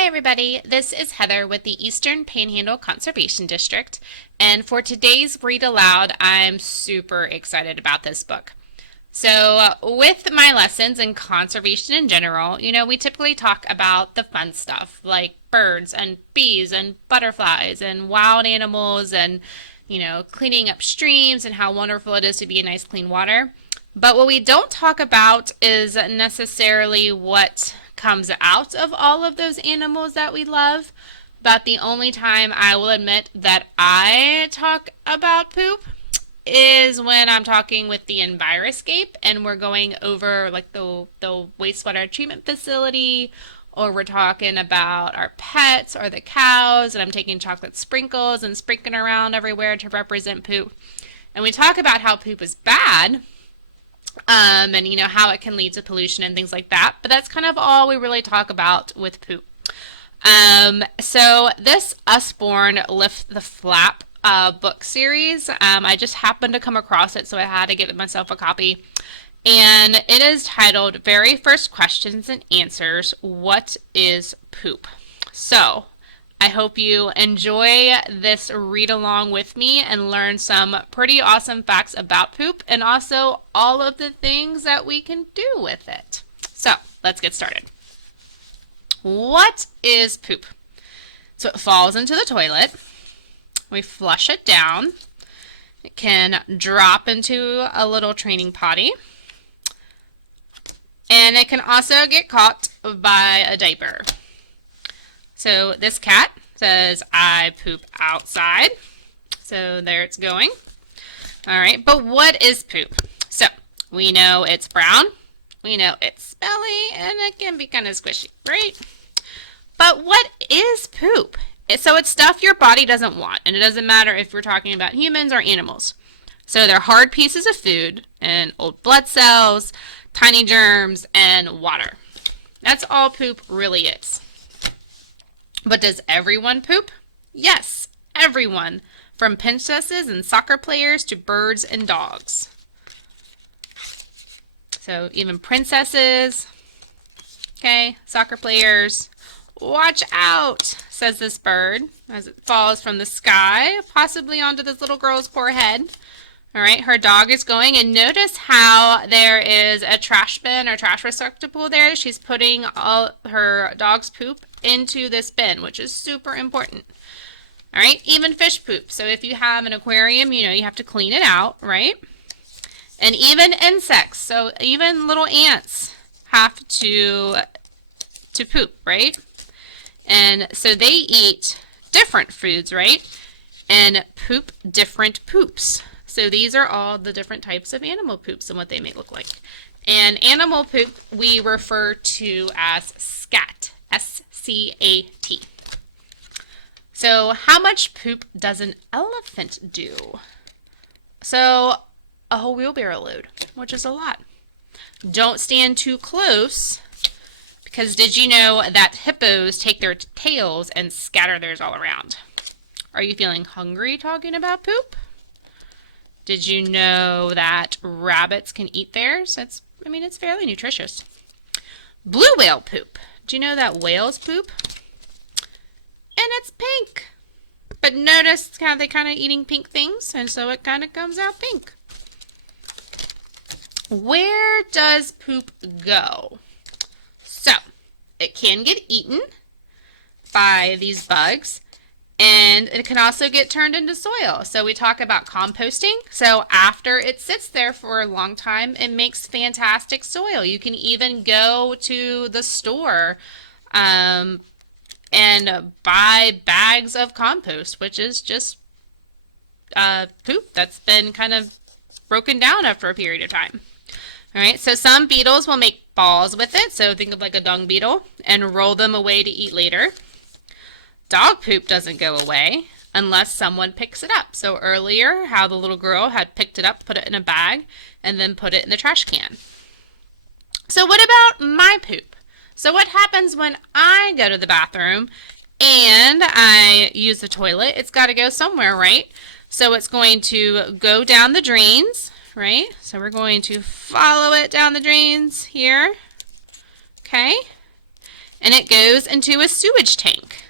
Hi everybody, this is Heather with the Eastern Panhandle Conservation District, and for today's read aloud, I'm super excited about this book. So, with my lessons in conservation in general, we typically talk about the fun stuff like birds and bees and butterflies and wild animals and, cleaning up streams and how wonderful it is to be in nice clean water. But what we don't talk about is necessarily what comes out of all of those animals that we love. But the only time I will admit that I talk about poop is when I'm talking with the Enviroscape and we're going over like the wastewater treatment facility, or we're talking about our pets or the cows, and I'm taking chocolate sprinkles and sprinkling around everywhere to represent poop. And we talk about how poop is bad, and how it can lead to pollution and things like that. But that's kind of all we really talk about with poop. So this Usborne Lift the Flap book series, I just happened to come across it, so I had to get myself a copy. And it is titled Very First Questions and Answers, What is Poop? So I hope you enjoy this read along with me and learn some pretty awesome facts about poop and also all of the things that we can do with it. So let's get started. What is poop? So it falls into the toilet. We flush it down. It can drop into a little training potty. And it can also get caught by a diaper. So this cat says, I poop outside. So there it's going. All right, but what is poop? So we know it's brown. We know it's smelly, and it can be kind of squishy, right? But what is poop? So it's stuff your body doesn't want, and it doesn't matter if we're talking about humans or animals. So they're hard pieces of food and old blood cells, tiny germs, and water. That's all poop really is. But does everyone poop? Yes, everyone, from princesses and soccer players to birds and dogs. So even princesses, okay, soccer players. Watch out, says this bird as it falls from the sky, possibly onto this little girl's poor head. All right, her dog is going, and notice how there is a trash bin or trash receptacle there. She's putting all her dog's poop into this bin, which is super important. All right, even fish poop. So if you have an aquarium, you have to clean it out, right? And even insects, so even little ants have to poop, right? And so they eat different foods, right? And poop different poops. So these are all the different types of animal poops and what they may look like. And animal poop we refer to as scat, S-C-A-T. So how much poop does an elephant do? So a whole wheelbarrow load, which is a lot. Don't stand too close, because did you know that hippos take their tails and scatter theirs all around? Are you feeling hungry talking about poop? Did you know that rabbits can eat theirs? It's fairly nutritious. Blue whale poop. Do you know that whales poop? And it's pink. But notice how they kind of eating pink things, and so it kind of comes out pink. Where does poop go? So, it can get eaten by these bugs, and it can also get turned into soil. So we talk about composting. So after it sits there for a long time, it makes fantastic soil. You can even go to the store and buy bags of compost, which is just poop that's been kind of broken down after a period of time. All right, so some beetles will make balls with it. So think of like a dung beetle and roll them away to eat later. Dog poop doesn't go away unless someone picks it up. So earlier, how the little girl had picked it up, put it in a bag, and then put it in the trash can. So what about my poop? So what happens when I go to the bathroom and I use the toilet? It's got to go somewhere, right? So it's going to go down the drains, right? So we're going to follow it down the drains here. Okay. and it goes into a sewage tank.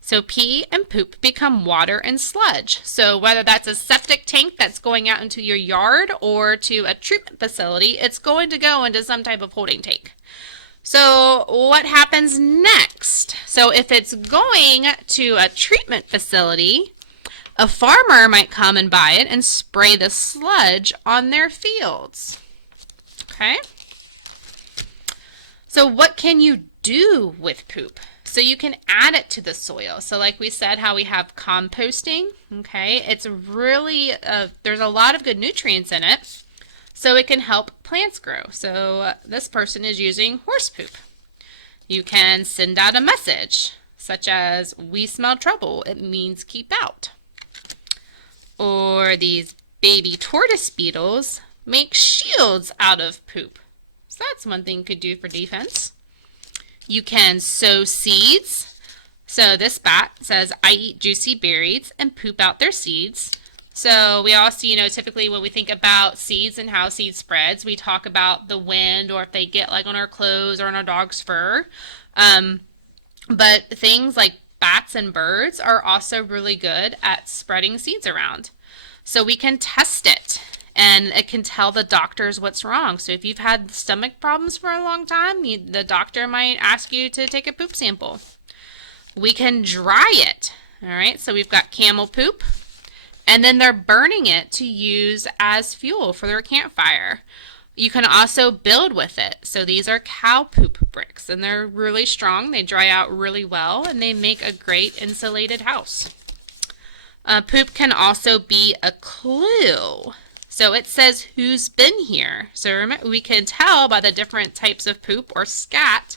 So pee and poop become water and sludge. So whether that's a septic tank that's going out into your yard or to a treatment facility, it's going to go into some type of holding tank. So what happens next? So if it's going to a treatment facility, a farmer might come and buy it and spray the sludge on their fields. Okay? So what can you do with poop? So you can add it to the soil. So like we said, how we have composting, okay? It's really, there's a lot of good nutrients in it. So it can help plants grow. So this person is using horse poop. You can send out a message, such as, we smell trouble, it means keep out. Or these baby tortoise beetles make shields out of poop. So that's one thing you could do for defense. You can sow seeds. So this bat says, I eat juicy berries and poop out their seeds. So we also, typically when we think about seeds and how seed spreads, we talk about the wind or if they get like on our clothes or on our dog's fur. But things like bats and birds are also really good at spreading seeds around. So we can test it. And it can tell the doctors what's wrong. So if you've had stomach problems for a long time, the doctor might ask you to take a poop sample. We can dry it. All right, so we've got camel poop. And then they're burning it to use as fuel for their campfire. You can also build with it. So these are cow poop bricks. And they're really strong. They dry out really well. And they make a great insulated house. Poop can also be a clue. So it says who's been here. So remember, we can tell by the different types of poop or scat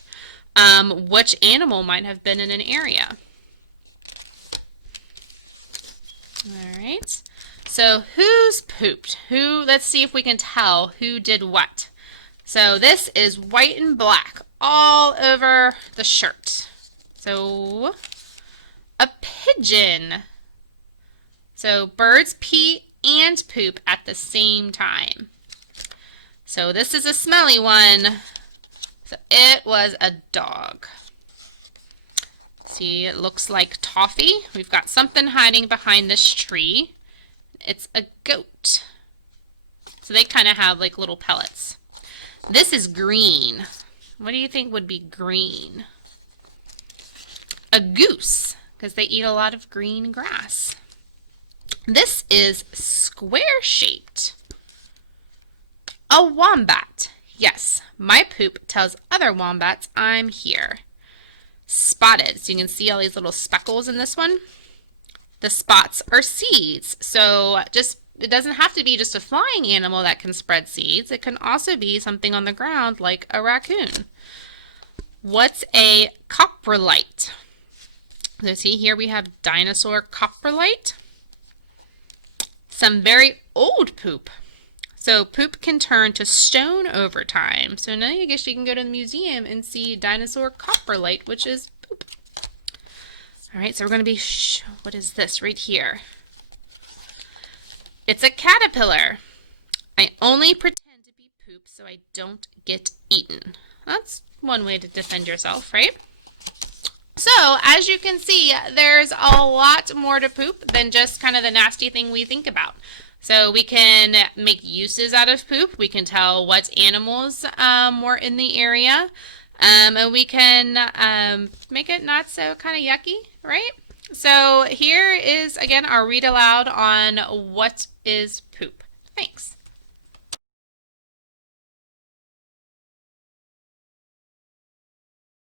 which animal might have been in an area. All right. So who's pooped? Let's see if we can tell who did what. So this is white and black all over the shirt. So a pigeon. So birds pee and poop at the same time. So this is a smelly one. So it was a dog. See, it looks like toffee. We've got something hiding behind this tree. It's a goat. So they kind of have like little pellets. This is green. What do you think would be green? A goose, because they eat a lot of green grass. This is square-shaped. A wombat. Yes, my poop tells other wombats I'm here. Spotted. So you can see all these little speckles in this one. The spots are seeds. So it doesn't have to be just a flying animal that can spread seeds. It can also be something on the ground like a raccoon. What's a coprolite? So see here we have dinosaur coprolite. Some very old poop. So poop can turn to stone over time. So now I guess you can go to the museum and see dinosaur coprolite, which is poop. All right, so we're going to be, what is this right here? It's a caterpillar. I only pretend to be poop so I don't get eaten. That's one way to defend yourself, right? So, as you can see, there's a lot more to poop than just kind of the nasty thing we think about. So we can make uses out of poop. We can tell what animals were in the area. And we can make it not so kind of yucky, right? So here is, again, our read aloud on what is poop. Thanks.